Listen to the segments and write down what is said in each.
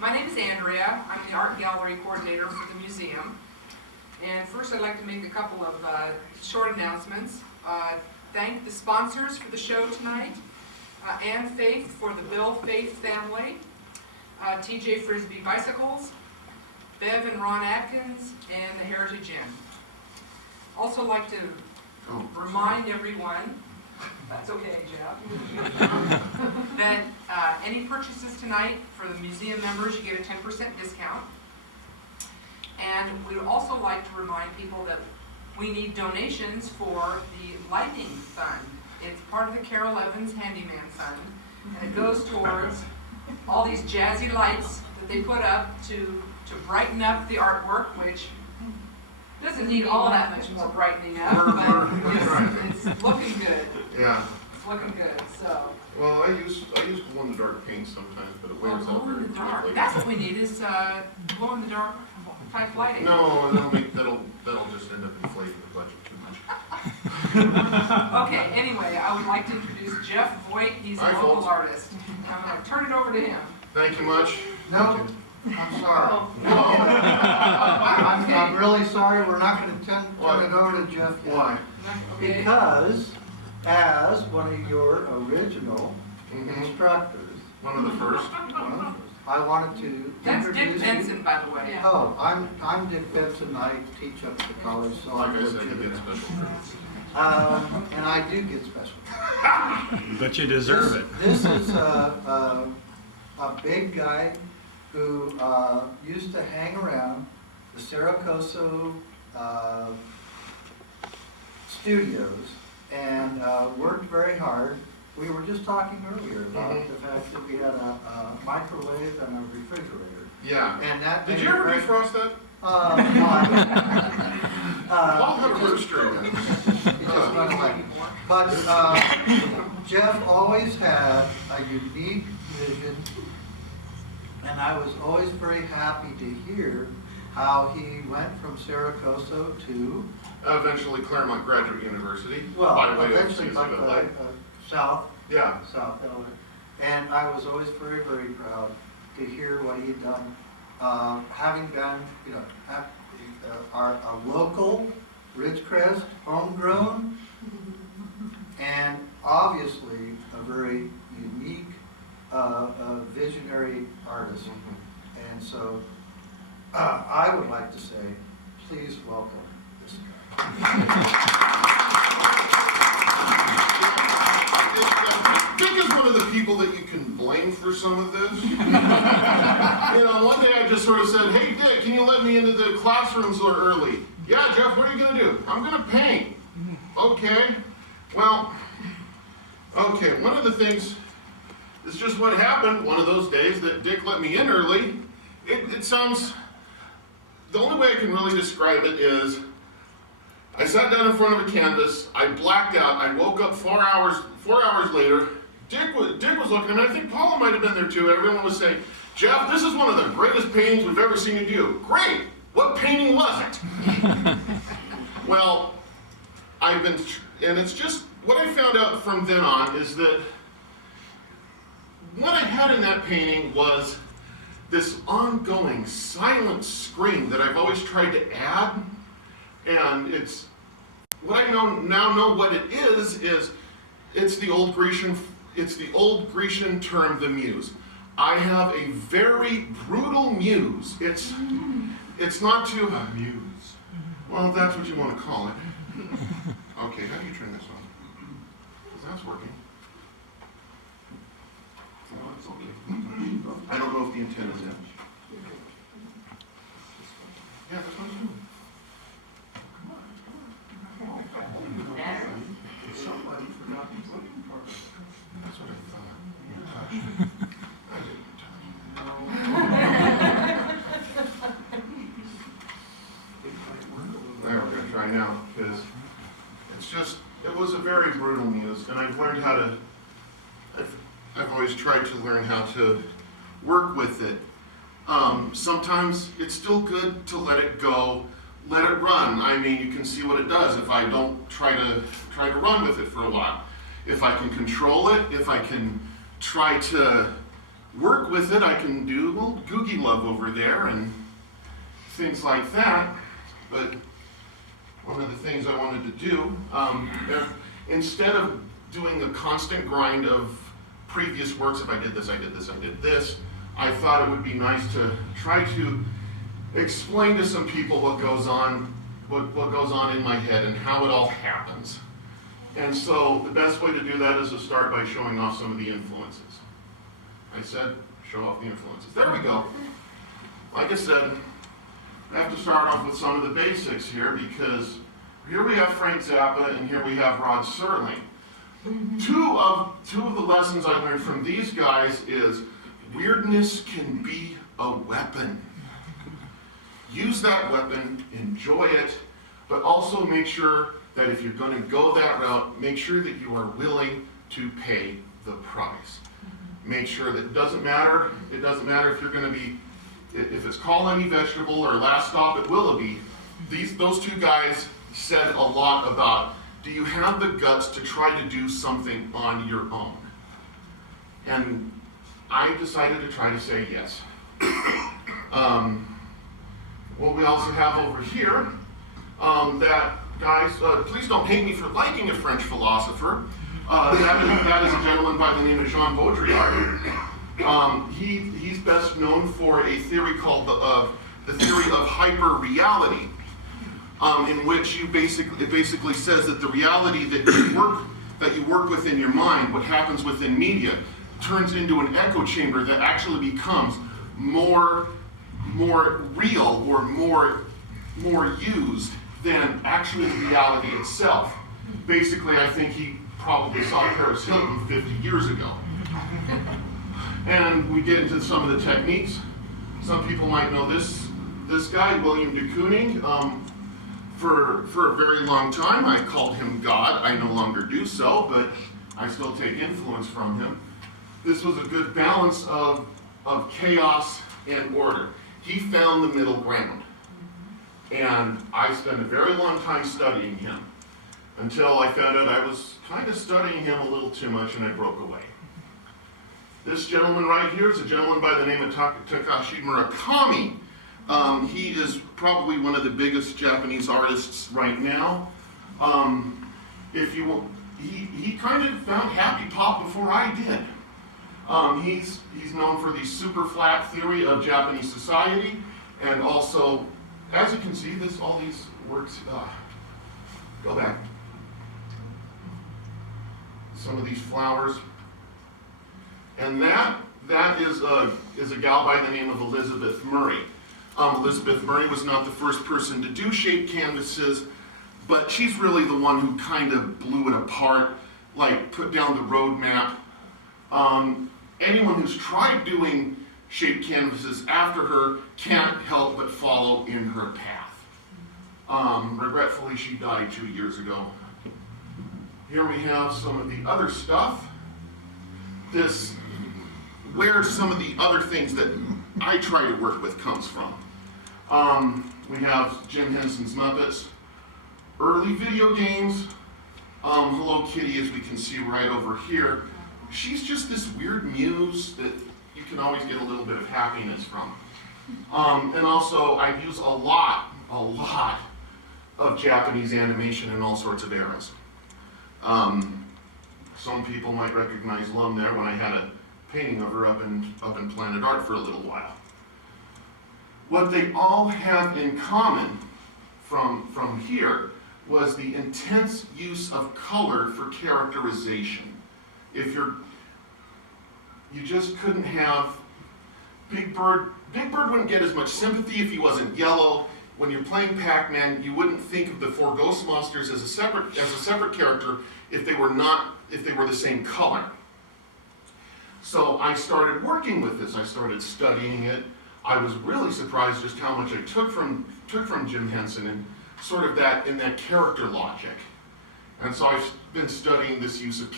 My name is Andrea. I'm the art gallery coordinator for the museum. And first I'd like to make a couple of short announcements. Thank the sponsors for the show tonight. Ann Faith for the Bill Faith family. TJ Frisbee Bicycles. Bev and Ron Atkins and the Heritage Inn. Also like to remind everyone, that's okay, Geoff, that any purchases tonight for the museum members, you get a 10% discount. And we would also like to remind people that we need donations for the lighting fund. It's part of the Carroll Evans Handyman Fund, and it goes towards all these jazzy lights that they put up to brighten up the artwork, which doesn't need all that much more brightening up, but it's looking good. Yeah. It's looking good, so. Well, I use glow-in-the-dark paint sometimes, but it wears out very quickly. That's what we need is glow-in-the-dark type lighting. No, that'll just end up inflating the budget too much. Okay, anyway, I would like to introduce Geoff Voigt. He's a local artist. I'm going to turn it over to him. Thank you much. No, I'm sorry. No. I'm really sorry. We're not going to turn it over to Geoff yet. Why? Okay. Because, as one of your original instructors, One of the first. I wanted to That's Dick introduce Benson, you. by the way. Oh, I'm Dick Benson. I teach up at the college, so Like I'm I good said, to you do get that. special treatment. And I do get special. But you deserve it. This is a big guy who used to hang around the Saracoso studios and worked very hard. We were just talking earlier about the fact that we had a microwave and a refrigerator. Yeah. And that Did you ever defrost that? Paul Paul had a rooster in it. But Geoff always had a unique vision, and I was always very happy to hear how he went from Saracoso to Eventually Claremont Graduate University. well, by way of eventually CSULA. South Yeah. and I was always very, very proud to hear what he'd done, having done, a local Ridgecrest, homegrown, and obviously a very unique, visionary artist. And so, I would like to say, please welcome this guy. Dick is one of the people that you can blame for some of this. One day I just sort of said, hey Dick, can you let me into the classrooms early? Yeah, Geoff, what are you going to do? I'm going to paint. Okay. Well, okay, one of the things, it's just what happened one of those days that Dick let me in early. It sounds, the only way I can really describe it is, I sat down in front of a canvas, I blacked out, I woke up 4 hours later, Dick was looking at me, I think Paula might have been there too. Everyone was saying, Geoff, this is one of the greatest paintings we've ever seen you do. Great! What painting was it? Well, and it's just, what I found out from then on is that what I had in that painting was this ongoing silent scream that I've always tried to add. And it's, what I now know what it is it's the old Grecian term, the muse. I have a very brutal muse. It's not too... A muse. Well, that's what you want to call it. Okay, how do you turn this on? Because that's working. Oh, it's okay. I don't know if the antenna's in. Yeah, that's what I'm doing. Somebody forgot to put in part of it. That's what I thought. I didn't touch it. There, we're going to try now, because it was a very brutal muse, and I've learned how to, I've always tried to learn how to work with it. Sometimes it's still good to let it go, let it run. I mean, you can see what it does if I don't try to run with it for a while. If I can control it, if I can try to work with it. I can do a little Googie Love over there and things like that. But one of the things I wanted to do, instead of doing a constant grind of previous works, if I did this, I did this, I did this, I thought it would be nice to try to explain to some people what goes on in my head and how it all happens. And so the best way to do that is to start by showing off some of the influences. I said, show off the influences. There we go. Like I said, I have to start off with some of the basics here, because here we have Frank Zappa and here we have Rod Serling. Two of the lessons I learned from these guys is weirdness can be a weapon. Use that weapon, enjoy it, but also make sure that if you're going to go that route, make sure that you are willing to pay the price. Make sure that it doesn't matter if you're going to be, if it's Call Any Vegetable or Last Stop at Willoughby. Those two guys said a lot about, do you have the guts to try to do something on your own? And I decided to try to say yes. What we also have over here, that guys, please don't hate me for liking a French philosopher. That is a gentleman by the name of Jean Baudrillard. He's best known for a theory called the theory of hyper-reality, in which it basically says that the reality that you work with in your mind, what happens within media, turns into an echo chamber that actually becomes more real or more used than actually reality itself. Basically, I think he probably saw Paris Hilton 50 years ago. And we get into some of the techniques. Some people might know this guy, William de Kooning. For a very long time, I called him God. I no longer do so, but I still take influence from him. This was a good balance of chaos and order. He found the middle ground. And I spent a very long time studying him until I found out I was kind of studying him a little too much and I broke away. This gentleman right here is a gentleman by the name of Takashi Murakami. He is probably one of the biggest Japanese artists right now. He kind of found happy pop before I did. He's known for the super flat theory of Japanese society, and also, as you can see, all these works. Go back. Some of these flowers, and that is a gal by the name of Elizabeth Murray. Elizabeth Murray was not the first person to do shaped canvases, but she's really the one who kind of blew it apart, like put down the roadmap. Anyone who's tried doing shaped canvases after her can't help but follow in her path. Regretfully, she died 2 years ago. Here we have some of the other stuff. Where some of the other things that I try to work with comes from. We have Jim Henson's Muppets, early video games, Hello Kitty, as we can see right over here. She's just this weird muse that you can always get a little bit of happiness from. And also, I use a lot of Japanese animation in all sorts of eras. Some people might recognize Lum there when I had a painting of her up in Planet Art for a little while. What they all have in common from here was the intense use of color for characterization. You just couldn't have Big Bird wouldn't get as much sympathy if he wasn't yellow. When you're playing Pac-Man, you wouldn't think of the four ghost monsters as a separate character if they were the same color. So I started working with this. I started studying it. I was really surprised just how much I took from Jim Henson and sort of that character logic. And so I've been studying this use of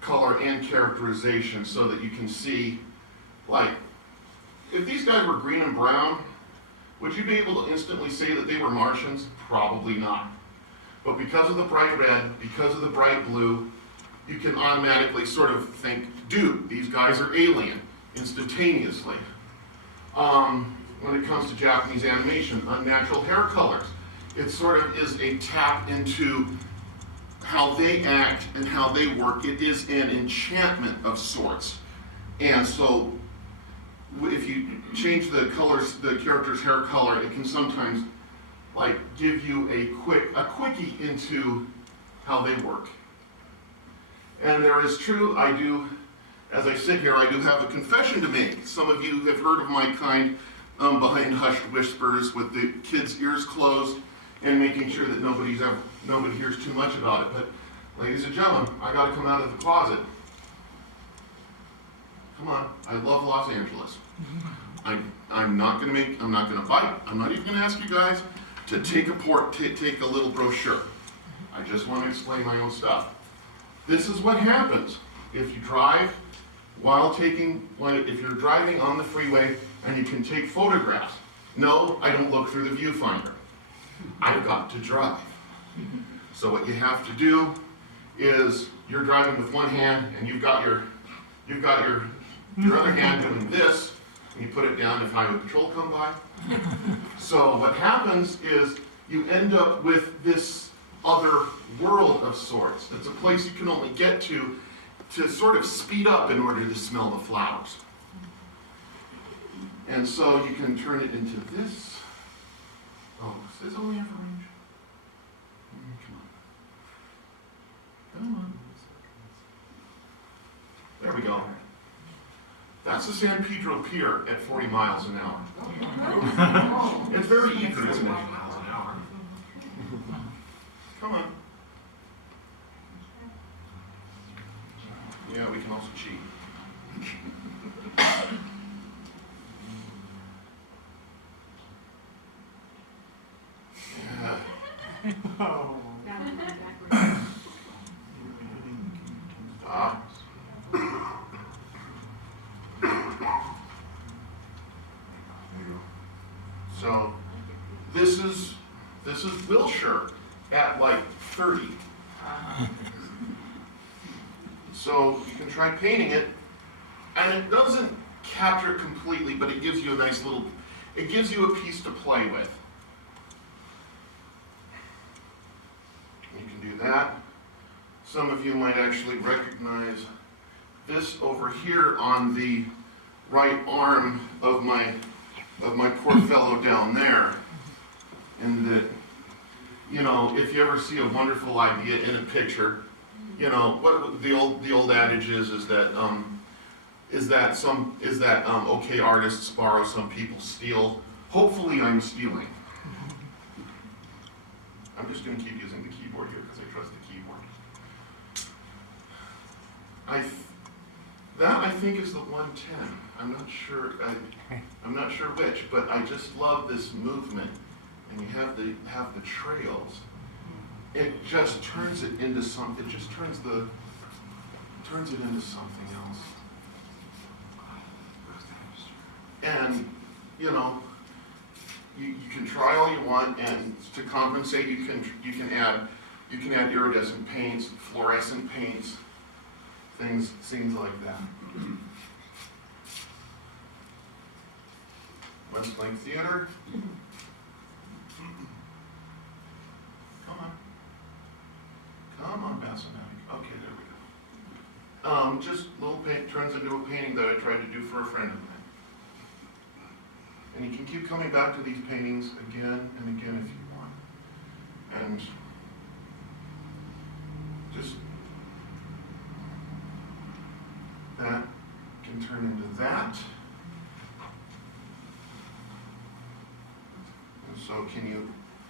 color and characterization so that you can see, like, if these guys were green and brown, would you be able to instantly say that they were Martians? Probably not. But because of the bright red, because of the bright blue, you can automatically sort of think, dude, these guys are alien. instantaneously. When it comes to Japanese animation, unnatural hair colors, it sort of is a tap into how they act and how they work. It is an enchantment of sorts. And so if you change the colors, the character's hair color, it can sometimes like give you a quickie into how they work. And there is true, as I sit here, I do have a confession to make. Some of you have heard of my kind behind hushed whispers with the kids' ears closed and making sure that nobody hears too much about it. But ladies and gentlemen, I gotta come out of the closet. Come on, I love Los Angeles. I'm not gonna bite. I'm not even gonna ask you guys to take a little brochure. I just want to explain my own stuff. This is what happens if you drive if you're driving on the freeway and you can take photographs. No, I don't look through the viewfinder. I've got to drive. So what you have to do is you're driving with one hand and you've got your other hand doing this, and you put it down if highway patrol come by. So what happens is you end up with this other world of sorts. It's a place you can only get to sort of speed up in order to smell the flowers. And so you can turn it into this. Oh, is this only half range? Come on. There we go. That's the San Pedro Pier at 40 miles an hour. It's very even, isn't it? Come on. Yeah, we can also cheat. Yeah. Stop. So this is Wilshire at like 30. So you can try painting it, and it doesn't capture it completely, but it gives you a piece to play with. You can do that. Some of you might actually recognize this over here on the right arm of my poor fellow down there. And that, if you ever see a wonderful idea in a picture, what the old adage is that okay, artists borrow, some people steal. Hopefully I'm stealing. I'm just going to keep using the keyboard here because I trust the keyboard. That I think is the 110. I'm not sure which, but I just love this movement. And you have the trails. It just turns it into something. It just turns it into something else. And you can try all you want, and to compensate, you can add iridescent paints, fluorescent paints, things like that. West Lake Theater. Come on, Bassamatic. Okay, there we go. Just little paint turns into a painting that I tried to do for a friend of mine. And you can keep coming back to these paintings again and again if you want. And just that can turn into that. And so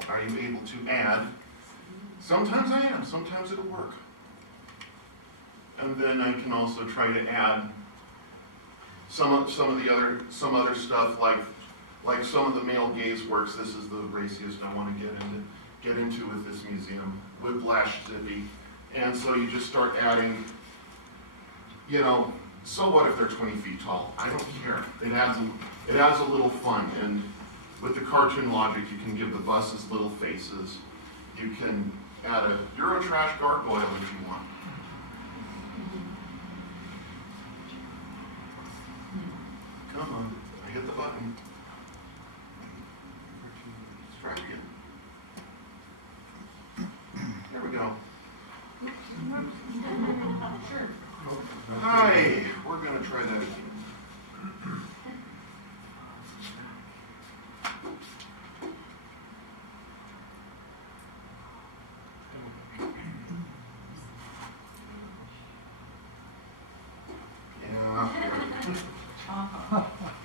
are you able to add? Sometimes I am, sometimes it'll work. And then I can also try to add some other stuff like some of the male gaze works. This is the raciest I want to get into with this museum. Whiplash Zippy. And so you just start adding, so what if they're 20 feet tall? I don't care. It adds a little fun. And with the cartoon logic, you can give the buses little faces. You can add a Eurotrash gargoyle if you want. Come on, I hit the button. Let's try it again. There we go. Hi, we're gonna try that again.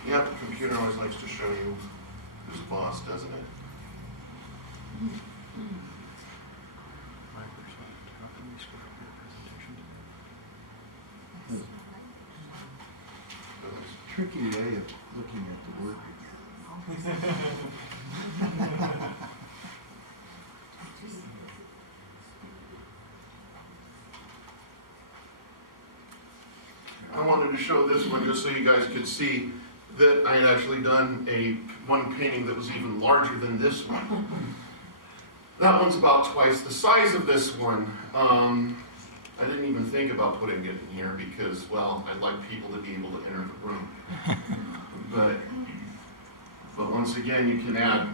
Yep, the computer always likes to show you who's boss, doesn't it? Tricky way of looking at the work. I wanted to show this one just so you guys could see that I had actually done one painting that was even larger than this one. That one's about twice the size of this one. I didn't even think about putting it in here because, well, I'd like people to be able to enter the room. But once again, you can add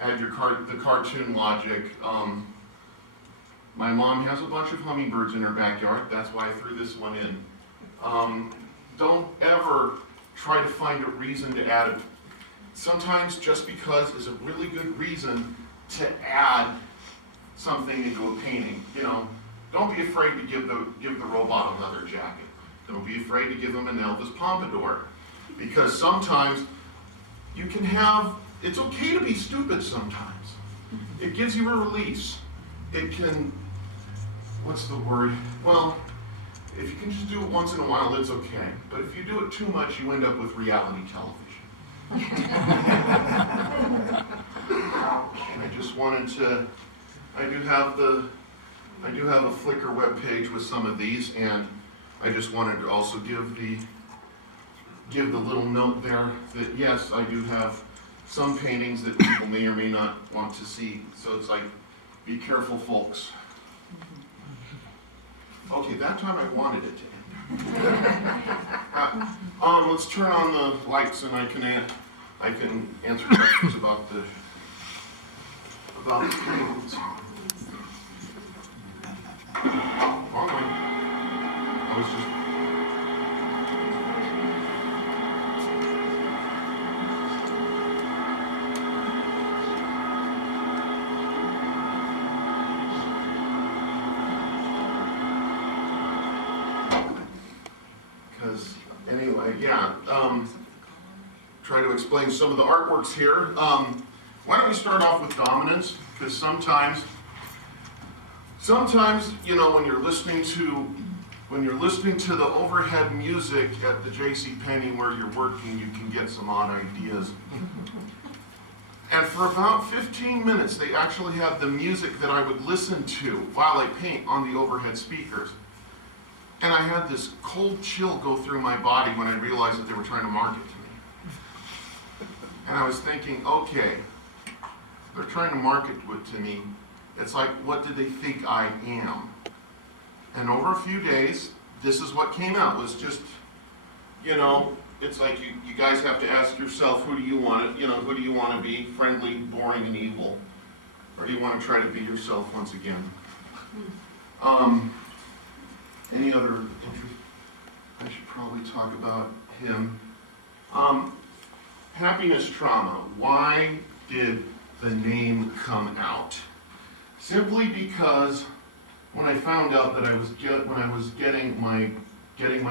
the cartoon logic. My mom has a bunch of hummingbirds in her backyard. That's why I threw this one in. Don't ever try to find a reason to add it. Sometimes just because is a really good reason to add something into a painting. You know, don't be afraid to give the robot a leather jacket. Don't be afraid to give him an Elvis pompadour. Because sometimes you can have, it's okay to be stupid sometimes. It gives you a release. It can, what's the word? Well, if you can just do it once in a while, that's okay. But if you do it too much, you end up with reality television. And I just wanted to, I do have a Flickr webpage with some of these, and I just wanted to also give the little note there that yes, I do have some paintings that people may or may not want to see. So it's like, be careful, folks. Okay, that time I wanted it to end. Let's turn on the lights and I can answer questions about the paintings. Wrong one. I was just. Because anyway, yeah. Try to explain some of the artworks here. Why don't we start off with dominance? Because sometimes, you know, when you're listening to the overhead music at the JCPenney where you're working, you can get some odd ideas. And for about 15 minutes, they actually had the music that I would listen to while I paint on the overhead speakers. And I had this cold chill go through my body when I realized that they were trying to market to me. And I was thinking, okay, they're trying to market it to me. It's like, what do they think I am? And over a few days, this is what came out. It was just, you know, it's like you guys have to ask yourself, who do you want to be, friendly, boring, and evil? Or do you want to try to be yourself once again? Any other interest? I should probably talk about him. Happiness trauma. Why did the name come out? Simply because when I found out that when I was getting my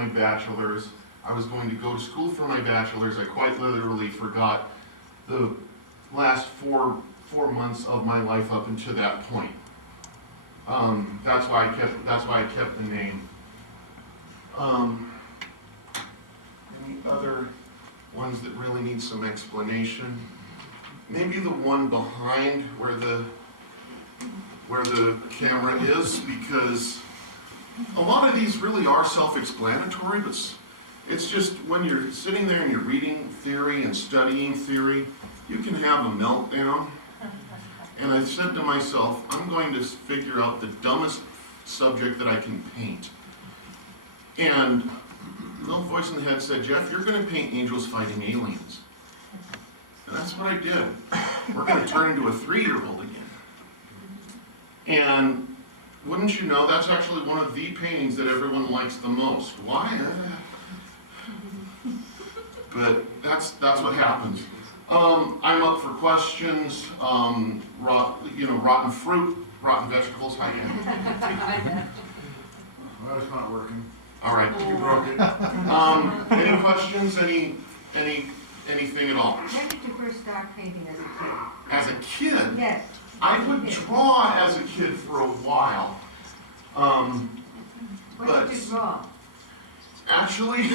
bachelor's, I was going to go to school for my bachelor's. I quite literally forgot the last four months of my life up until that point. That's why I kept the name. Any other ones that really need some explanation? Maybe the one behind where the camera is, because a lot of these really are self-explanatory, but it's just when you're sitting there and you're reading theory and studying theory, you can have a meltdown. And I said to myself, I'm going to figure out the dumbest subject that I can paint. And little voice in the head said, Jeff, you're gonna paint angels fighting aliens. And that's what I did. We're gonna turn into a 3-year-old again. And wouldn't you know, that's actually one of the paintings that everyone likes the most. Why? But that's what happens. I'm up for questions. Rotten fruit, rotten vegetables. Hi, Ann. Well, it's not working. All right. You broke it. Any questions? Anything at all? When did you first start painting as a kid? As a kid, Yes. I would draw as a kid for a while. What But- did you draw? Actually,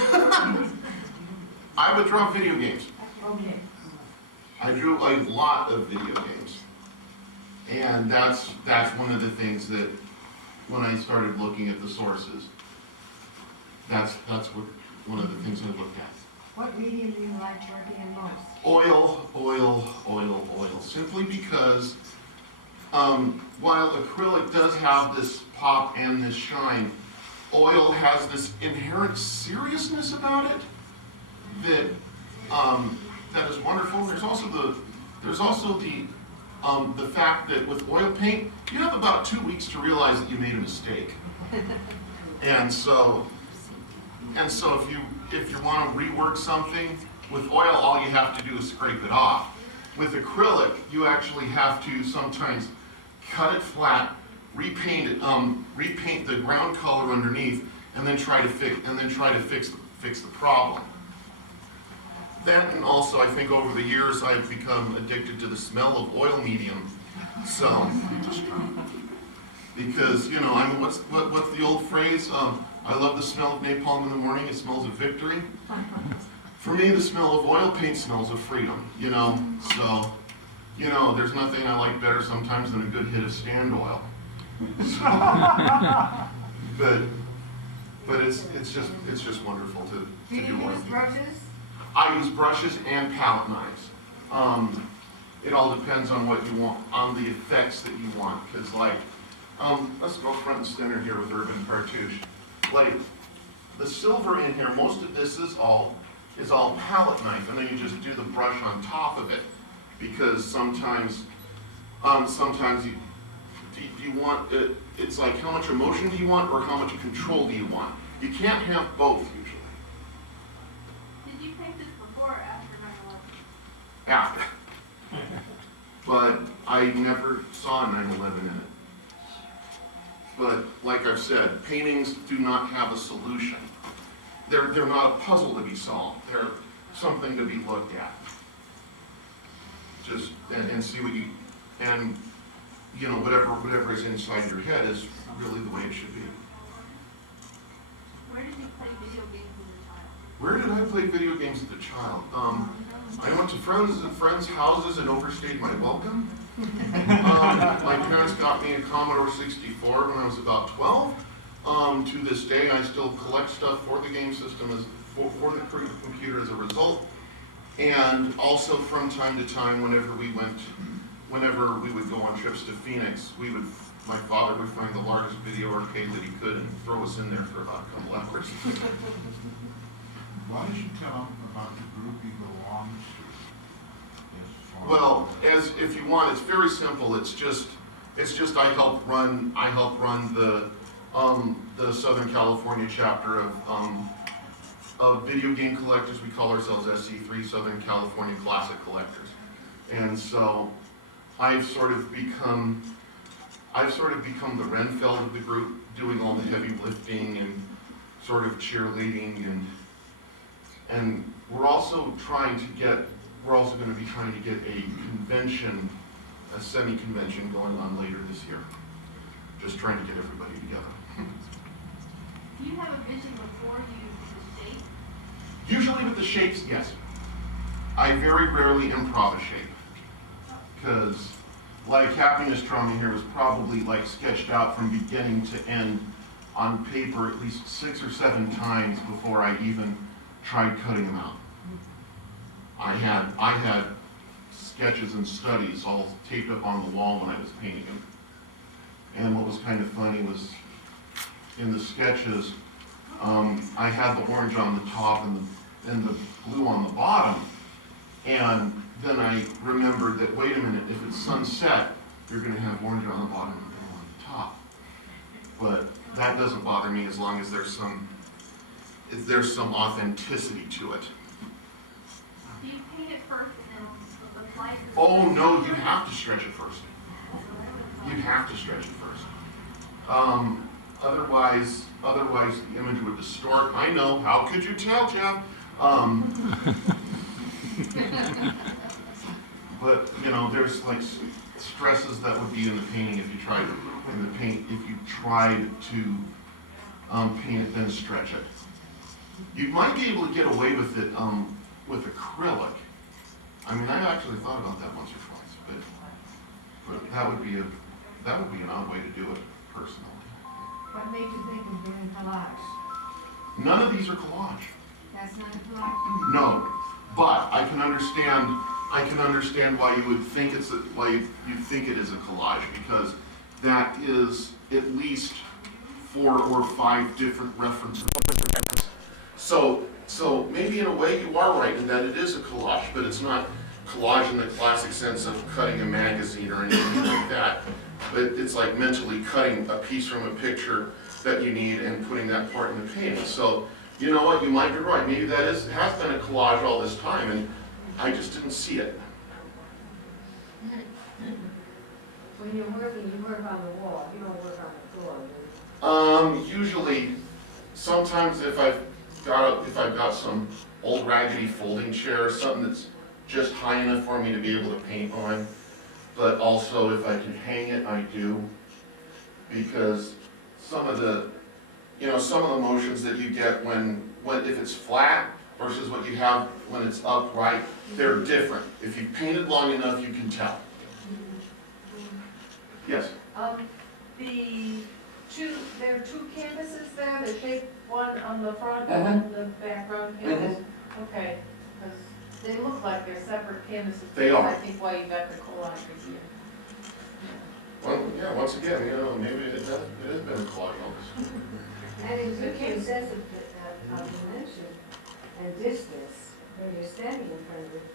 I would draw video games. Okay. I drew a lot of video games. And that's one of the things that, when I started looking at the sources, that's what one of the things I looked at. What medium do you like working in most? Oil. Simply because while acrylic does have this pop and this shine, oil has this inherent seriousness about it that is wonderful. There's also the fact that with oil paint, you have about 2 weeks to realize that you made a mistake. And so if you want to rework something with oil, all you have to do is scrape it off. With acrylic, you actually have to sometimes cut it flat, repaint the ground color underneath, and then try to fix the problem. That, and also I think over the years I've become addicted to the smell of oil medium. So, because what's the old phrase? I love the smell of napalm in the morning. It smells of victory. For me, the smell of oil paint smells of freedom. So there's nothing I like better sometimes than a good hit of Stand Oil. So, but it's just wonderful to Do you do oil use paint. brushes? I use brushes and palette knives. It all depends on what you want, on the effects that you want. Because let's go front and center here with Urban Cartouche. Like the silver in here, most of this is all palette knife, and then you just do the brush on top of it. Because sometimes you want it. It's like how much emotion do you want, or how much control do you want? You can't have both usually. Did you paint this before or after 9/11? After. But I never saw 9/11 in it. But like I've said, paintings do not have a solution. They're not a puzzle to be solved. They're something to be looked at. Just and see what you whatever is inside your head is really the way it should be. Where did you play video games as a child? Where did I play video games as a child? I went to friends' houses and overstayed my welcome. My parents got me a Commodore 64 when I was about 12. To this day, I still collect stuff for the game system for the computer as a result. And also from time to time, whenever we would go on trips to Phoenix, my father would find the largest video arcade that he could and throw us in there for about a couple hours. Why don't you tell them about the group you belong to? Yes, Well, if you want, it's very simple. It's just I help run the Southern California chapter of video game collectors. We call ourselves SC3, Southern California Classic Collectors. And so I've sort of become the Renfeld of the group, doing all the heavy lifting and sort of cheerleading, and we're also going to be trying to get a convention, a semi-convention going on later this year. Just trying to get everybody together. Do you have a vision before you use the shape? Usually with the shapes, yes. I very rarely improv a shape. Because like Happiness Drum here was probably like sketched out from beginning to end on paper at least 6 or 7 times before I even tried cutting them out. I had sketches and studies all taped up on the wall when I was painting them. And what was kind of funny was in the sketches, I had the orange on the top and the blue on the bottom. And then I remembered that, wait a minute, if it's sunset, you're gonna have orange on the bottom and blue on the top. But that doesn't bother me as long as there's some authenticity to it. Do you paint it first and then apply it? Oh, no, you have to stretch it first. You have to stretch it first. Otherwise the image would distort. I know, how could you tell, Jeff? But, you know, there's like stresses that would be in the painting if you tried to paint it then stretch it. You might be able to get away with it with acrylic. I mean, I actually thought about that once or twice, but that would be an odd way to do it personally. What made you think of doing collage? None of these are collage. That's not a collage? No, but I can understand why you would think why you think it is a collage, because that is at least 4 or 5 different references. So maybe in a way you are right in that it is a collage, but it's not collage in the classic sense of cutting a magazine or anything like that. But it's like mentally cutting a piece from a picture that you need and putting that part in the painting. So you know what, you might be right. Maybe that has been a collage all this time and I just didn't see it. When you're working, you work on the wall, you don't work on the floor, do you? Usually, sometimes if I've got some old raggedy folding chair or something that's just high enough for me to be able to paint on, but also if I can hang it, I do, because some of the motions that you get when if it's flat versus what you have when it's upright, they're different. If you've painted long enough, you can tell. Yes? There are 2 canvases there, the shape one on the front and the background canvas? Okay, because they look like they're separate canvases. They are. I think why you got the collage here. Well, yeah, once again, maybe it has been a collage on this. And in good sense of dimension and distance, when you're standing in front of it,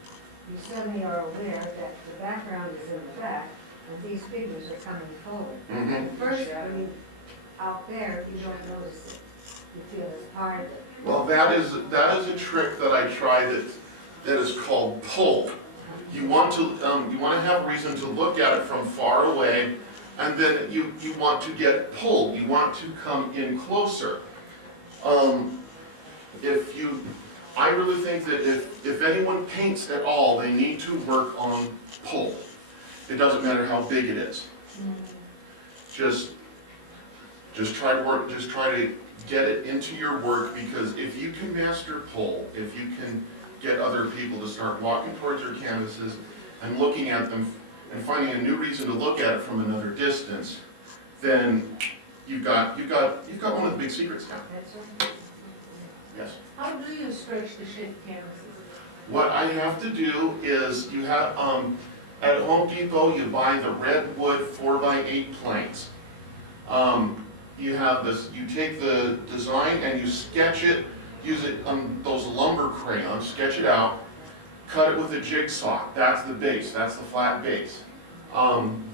you suddenly are aware that the background is in the back, and these figures are coming forward. Mm-hmm. At first, I mean, out there, you don't notice it. You feel it's part of it. Well, that is a trick that I try that is called pull. You want to have reason to look at it from far away, and then you want to get pulled. You want to come in closer. I really think that if anyone paints at all, they need to work on pull. It doesn't matter how big it is. Just try to get it into your work, because if you can master pull, if you can get other people to start walking towards your canvases and looking at them and finding a new reason to look at it from another distance, then you've got one of the big secrets now. That's right. Yes. How do you stretch the shape canvases? What I have to do is you have at Home Depot you buy the redwood 4x8 planks. You have this. You take the design and you sketch it. Use it on those lumber crayons. Sketch it out. Cut it with a jigsaw. That's the base. That's the flat base.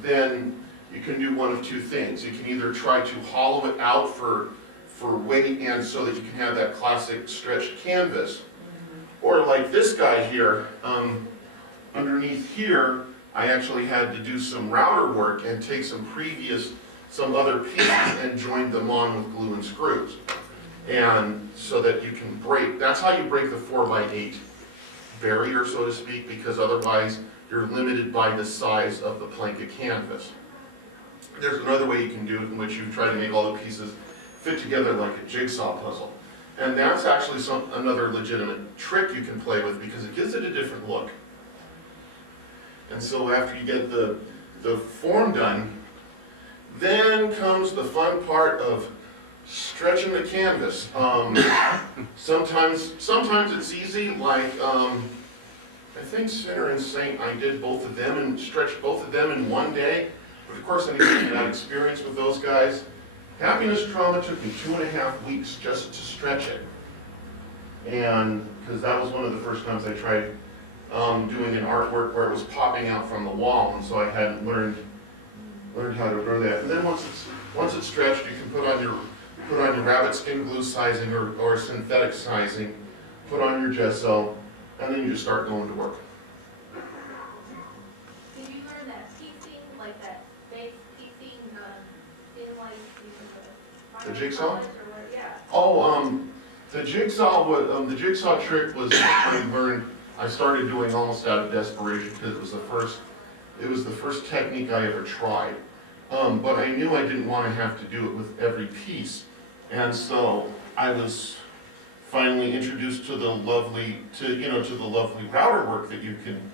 Then you can do one of 2 things. You can either try to hollow it out for weight and so that you can have that classic stretched canvas, or like this guy here. Underneath here, I actually had to do some router work and take some other pieces and join them on with glue and screws. And so that you can break, that's how you break the 4x8 barrier, so to speak, because otherwise you're limited by the size of the plank of canvas. There's another way you can do it in which you try to make all the pieces fit together like a jigsaw puzzle. And that's actually another legitimate trick you can play with, because it gives it a different look. And so after you get the form done, then comes the fun part of stretching the canvas. Sometimes it's easy, like I think Sinner and Saint, I did both of them and stretched both of them in one day. But of course I need to get that experience with those guys. Happiness trauma took me 2.5 weeks just to stretch it. And, because that was one of the first times I tried doing an artwork where it was popping out from the wall, and so I hadn't learned how to grow that. And then once it's stretched, you can put on your rabbit skin glue sizing or synthetic sizing, put on your gesso, and then you just start going to work. Did you learn that piecing, like that base piecing, in like The jigsaw? Or what? Yeah. Oh, the jigsaw trick was I started doing almost out of desperation because it was the first technique I ever tried. But I knew I didn't want to have to do it with every piece. And so I was finally introduced to the lovely router work that you can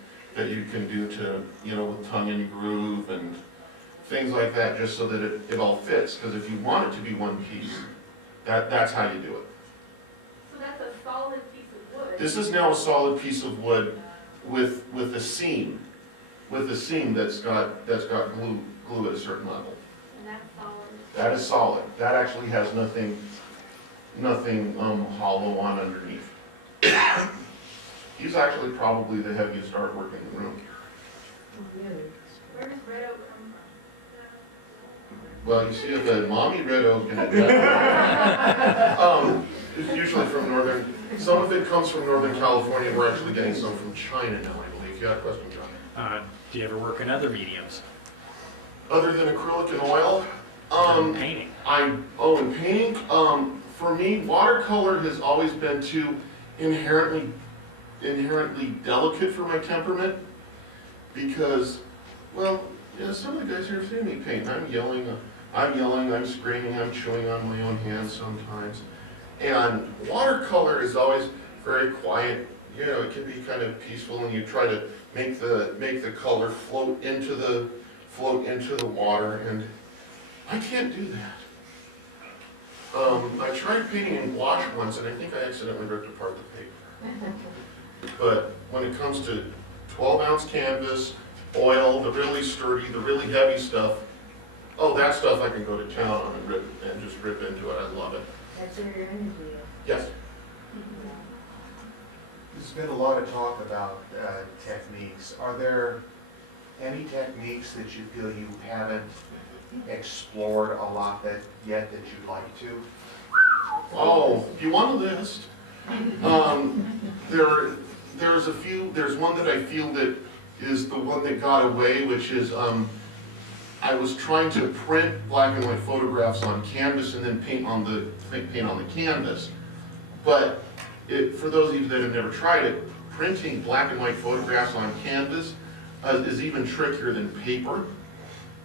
do to, with tongue and groove and things like that, just so that it all fits. Because if you want it to be one piece, that's how you do it. So that's a solid piece of wood. This is now a solid piece of wood with a seam, that's got glue at a certain level. And that's solid. That is solid. That actually has nothing hollow on underneath. He's actually probably the heaviest artwork in the room. Really? Where does red oak come from? Well, you see, if a mommy red oak and a it's usually from northern. Some of it comes from Northern California. We're actually getting some from China now, I believe. You had a question, John? Do you ever work in other mediums? Other than acrylic and oil, Painting. in painting, for me, watercolor has always been too inherently delicate for my temperament, because, well, yeah, some of the guys here have seen me paint. I'm yelling, I'm screaming, I'm chewing on my own hands sometimes. And watercolor is always very quiet. It can be kind of peaceful, and you try to make the color float into the water, and I can't do that. I tried painting in gouache once, and I think I accidentally ripped apart the paper. But when it comes to 12-ounce canvas, oil, the really sturdy, the really heavy stuff, that stuff I can go to town on and just rip into it. I love it. That's where your energy is. Yes. There's been a lot of talk about techniques. Are there any techniques that you feel you haven't explored a lot yet that you'd like to? Oh, you want a list? There's a few. There's one that I feel that is the one that got away, which is I was trying to print black and white photographs on canvas and then paint on the canvas. But for those of you that have never tried it, printing black and white photographs on canvas is even trickier than paper.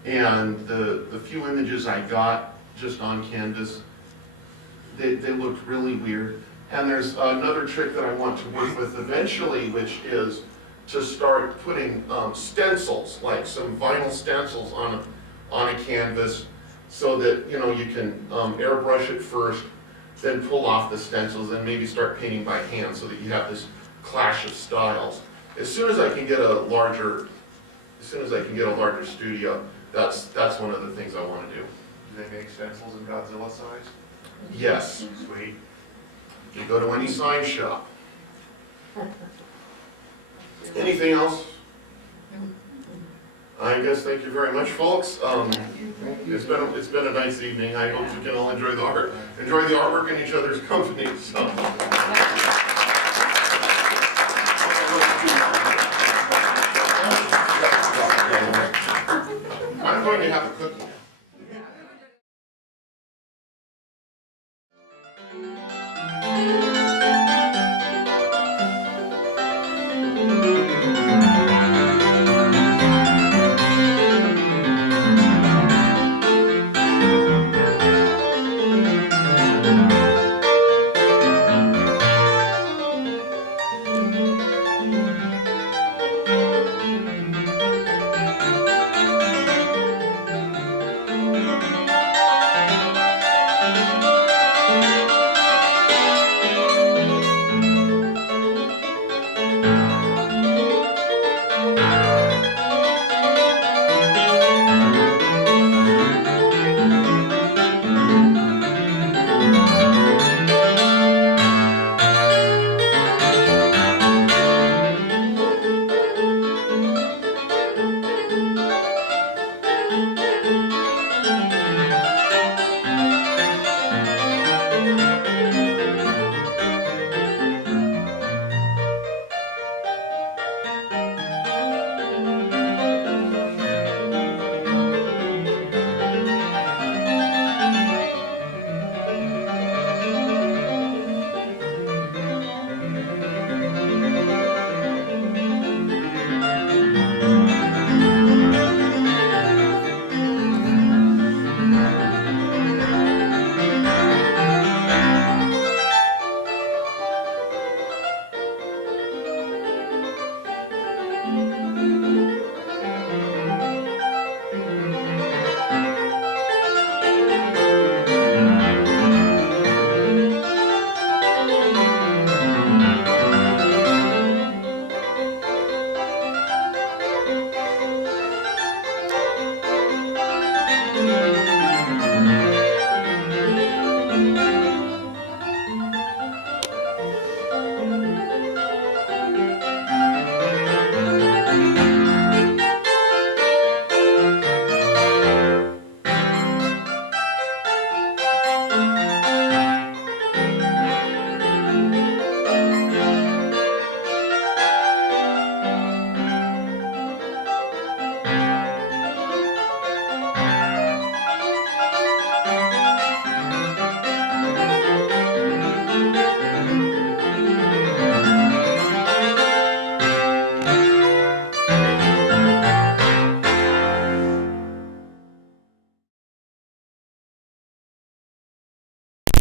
And the few images I got just on canvas, they looked really weird. And there's another trick that I want to work with eventually, which is to start putting stencils, like some vinyl stencils on a canvas, so that you can airbrush it first, then pull off the stencils, and maybe start painting by hand, so that you have this clash of styles. As soon as I can get a larger studio, that's one of the things I want to do. Do they make stencils in Godzilla size? Yes. Sweet. You go to any sign shop. Anything else? I guess thank you very much, folks. It's been a nice evening. I hope you can all enjoy the artwork in each other's company. So. I'm going to have a cookie.